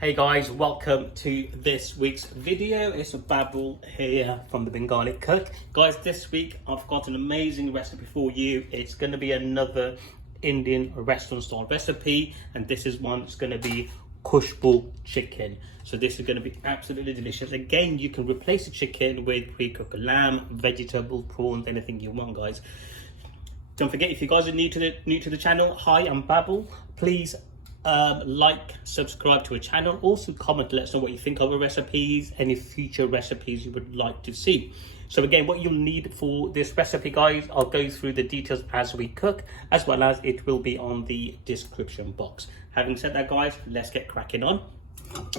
Hey guys, welcome to this week's video. It's a Babble here from the Bengali Cook. Guys, this week I've got an amazing recipe for you. It's going to be another Indian restaurant style recipe, and this is one that's going to be Kushboo chicken. So this is going to be absolutely delicious. Again, you can replace the chicken with pre-cooked lamb, vegetable, prawns, anything you want, guys. Don't forget, if you guys are new to the channel, hi, I'm Babble. Please like, subscribe to our channel. Also comment, let us know what you think of our recipes, any future recipes you would like to see. So again, what you'll need for this recipe, guys, I'll go through the details as we cook, as well as it will be on the description box. Having said that, guys, let's get cracking on.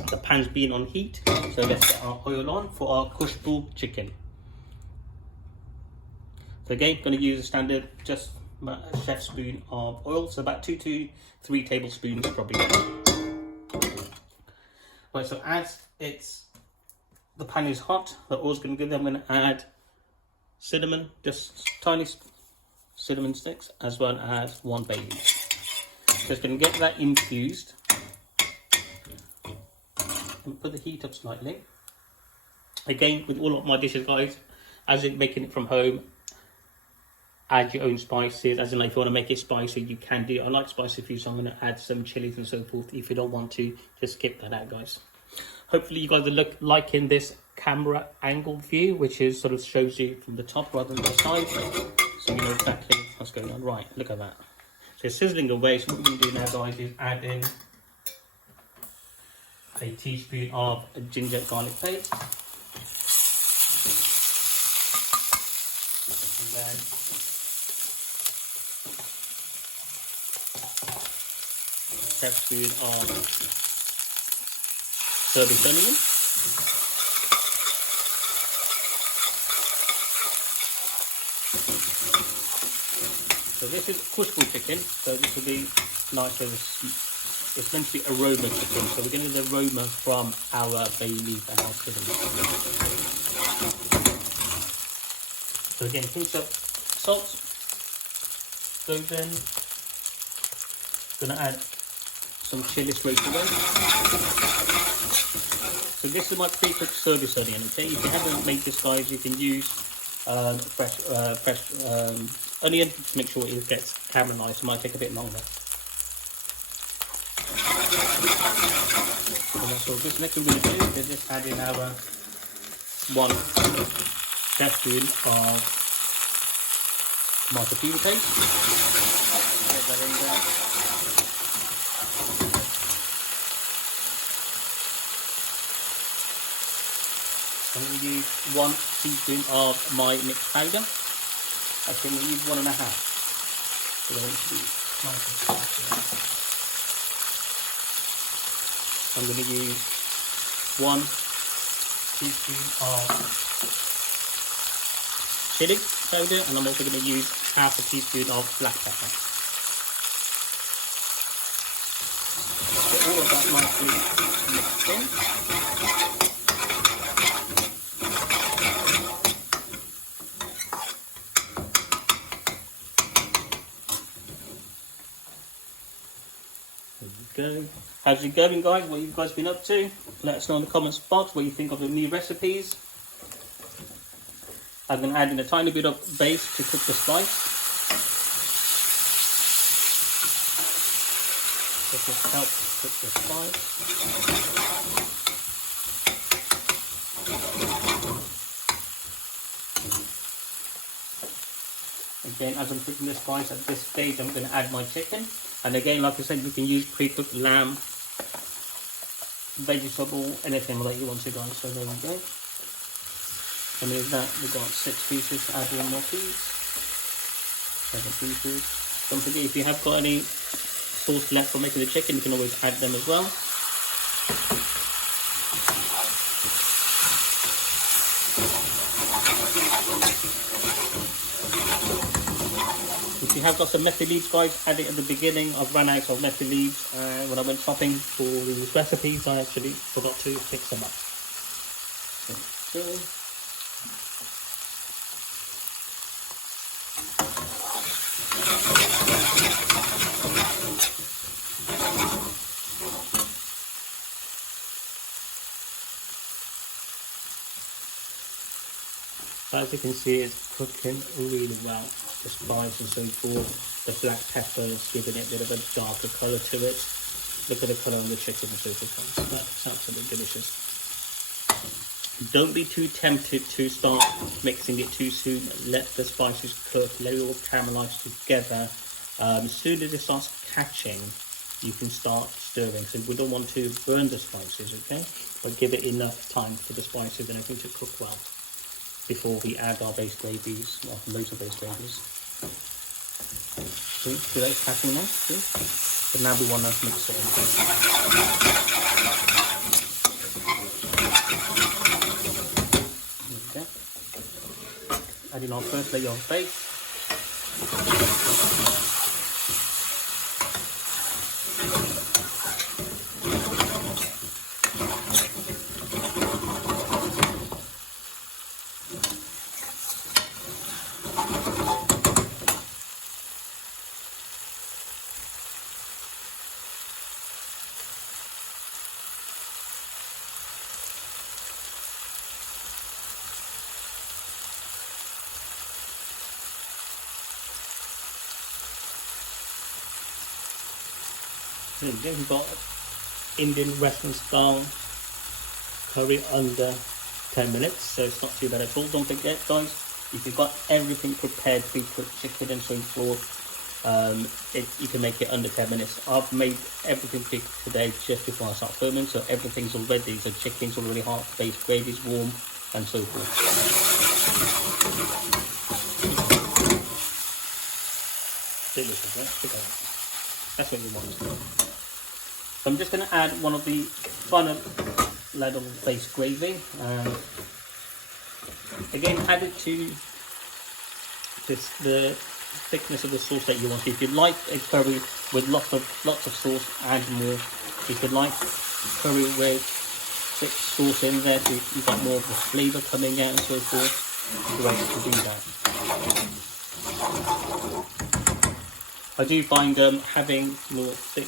The pan's been on heat, so let's get our oil on for our Kushboo chicken. So again, going to use a standard, just a chef spoon of oil, so about 2 to 3 tablespoons probably. Right, so as the pan is hot, the oil's going to go. I'm going to add cinnamon, just tiny cinnamon sticks, as well as 1 bay leaf. Just going to get that infused. And put the heat up slightly. Again, with all of my dishes, guys, as in making it from home, add your own spices, as in, like, if you want to make it spicy, you can do. I like spicy food, so I'm going to add some chilies and so forth. If you don't want to, just skip that out, guys. Hopefully you guys are liking this camera angle view, which is sort of shows you from the top rather than the side, so you know exactly what's going on. Right, look at that. So it's sizzling away. So what we're going to do now, guys, is add in a teaspoon of ginger garlic paste, and then tablespoon of service onion, so this is Kushboo chicken, so this will be nice. It's meant to be aroma chicken, so we're going to get the aroma from our bay leaf and our cinnamon. So again, pinch up salt. So then going to add some chili straight away. So this is my pre-cooked service onion. Okay, if you haven't made this, guys, you can use fresh onion. Just make sure it gets caramelized. It might take a bit longer. So this next we're going to do is just add in our 1 tablespoon of tomato puree paste. Get that in there. I'm going to use 1 teaspoon of my mixed powder. Actually, I'm going to use 1.5. So I want to be nice and spicy. I'm going to use 1 teaspoon of chili powder, and I'm also going to use half a teaspoon of black pepper. Get all of that nicely mixed in. Go. How's it going, guys? What have you guys been up to? Let us know in the comments box what you think of the new recipes. I'm going to add in a tiny bit of base to cook the spice. This will help cook the spice. Again, as I'm cooking the spice, at this stage I'm going to add my chicken. And again, like I said, you can use pre-cooked lamb, vegetable, anything that you want to, guys. So there we go. And with that, we've got 6 pieces to add 1 more piece. 7 pieces. Don't forget, if you have got any sauce left for making the chicken, you can always add them as well. If you have got some methy leaves, guys, add it at the beginning. I've run out of methy leaves when I went shopping for these recipes. I actually forgot to pick some up. Okay. But as you can see, it's cooking really well. The spice and so forth, the black peppers giving it a bit of a darker colour to it. Look at the colour on the chicken and so forth. That's absolutely delicious. Don't be too tempted to start mixing it too soon. Let the spices cook, let it all caramelise together. As soon as it starts catching, you can start stirring. So we don't want to burn the spices, okay? But give it enough time for the spices and everything to cook well before we add our base gravies, well, loads of base gravies. See that it's catching now? See? But now we want to mix it in. Okay. Adding our first layer of base. There we go, we've got Indian restaurant style curry under 10 minutes, so it's not too bad at all. Don't forget guys, if you've got everything prepared, pre-cooked chicken and so forth, you can make it under 10 minutes. I've made everything today just before I start filming, so everything's all ready. The chicken's already hot, base gravy's warm and so forth. Delicious, right? That's what you want. So I'm just going to add one of the final ladle base gravy. Again, add it to the thickness of the sauce that you want. If you like a curry with lots of sauce, add more. If you like curry with thick sauce in there, so you've got more of the flavour coming out and so forth, you're ready to do that. I do find having more thick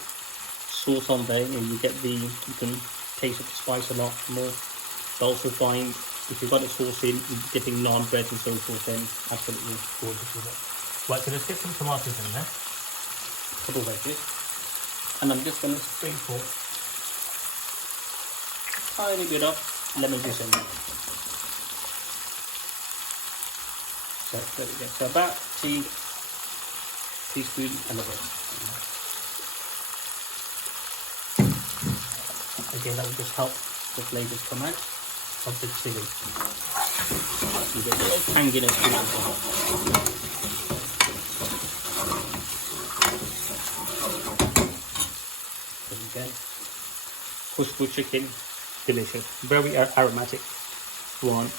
sauce on there, you can taste the spice a lot more. But also find if you've got the sauce in, dipping naan bread and so forth, then absolutely gorgeous with it. Right, so let's get some tomatoes in there, couple veggies, and I'm just going to sprinkle a tiny bit of lemon juice in there. So there we go. So about teaspoon and a bit. Again, that will just help the flavours come out of the chili. You get a little tanginess to it as well. There we go. Kushboo chicken, delicious. Very aromatic one.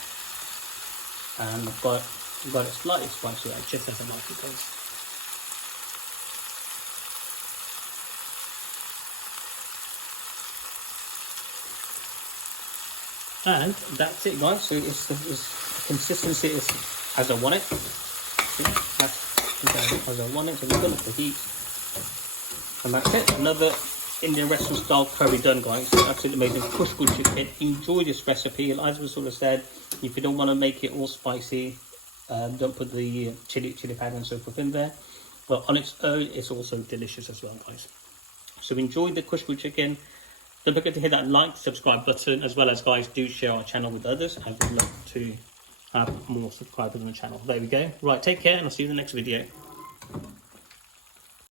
And I've got it slightly spicy, just as I like it goes. And that's it guys, so it's consistency is as I want it. See, that's as I want it, so we're going to the heat. And that's it, another Indian restaurant style curry done guys. Absolutely amazing. Kushboo chicken. Enjoy this recipe, and as we sort of said, if you don't want to make it all spicy, don't put the chili powder and so forth in there, but on its own it's also delicious as well guys. So enjoy the Kushboo chicken. Don't forget to hit that like, subscribe button, as well as guys, do share our channel with others, as we'd love to have more subscribers on the channel. There we go. Right, take care, and I'll see you in the next video.